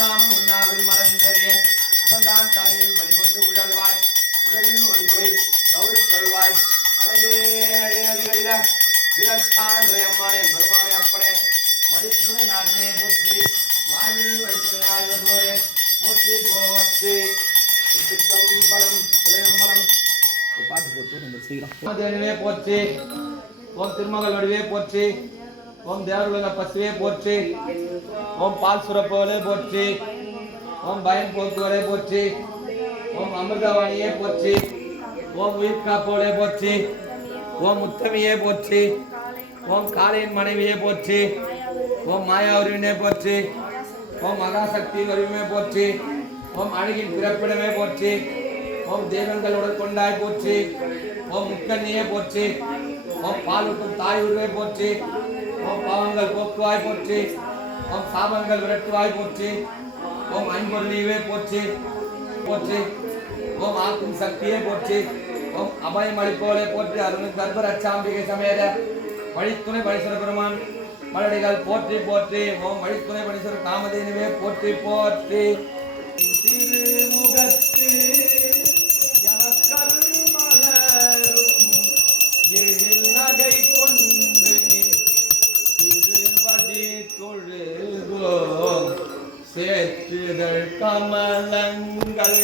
உண்ணாமும் உண்ணாவில் மறந்தறியேன் உலந்தான் தலையில் வழிகொண்டு குழல்வாய் உடலில் ஒரு குறை தவறு தருவாய் அழகே அடிகளில விரட்டாந்திரயம்மானே பெருமானே அப்பனே வழித்துணை நாகனே போற்றி வாழ்வில் வழித்துணையாய் வருவோரே போற்றி போற்றி பலம் பலம் பாட்டு போட்டு நம்ம செய்யலாம் போற்றி ஓம் திருமகள் வடிவே போற்றி ஓம் தேவருலக பசுவே போற்றி ஓம் பால் சுரப்பவளே போற்றி ஓம் பயம் போக்குவரே போற்றி ஓம் அமிர்தவாணியே போற்றி ஓம் உயிர் காப்பவளே போற்றி ஓம் உத்தமியே போற்றி ஓம் காளையின் மனைவியே போற்றி ஓம் மாயாவருவினே போற்றி ஓம் மகாசக்தி வடிவமே போற்றி ஓம் அழகின் பிறப்பிடமே போற்றி ஓம் தெய்வங்களுடன் கொண்டாய் போற்றி ஓம் முக்கண்ணியே போற்றி ஓம் பாலூட்டும் தாய் உருவே போற்றி ஓம் பாவங்கள் போக்குவாய் போற்றி ஓம் சாபங்கள் விரட்டுவாய் போற்றி ஓம் அன்பொருளியே போற்றி போற்றி ஓம் ஆக்கும் சக்தியே போற்றி ஓம் அபயம் அளிப்போலே போற்றி அருள் கர்ப்ப ரட்சாம்பிகை சமேத வழித்துணை பரிசுர பெருமான் மலடிகள் போற்றி போற்றி ஓம் வழித்துணை பரிசுர காமதேனுவே போற்றி போற்றி திருமுகத்து நகை கொண்டு திருவடி தொழுகோ சேற்றுதல் கமலங்கள்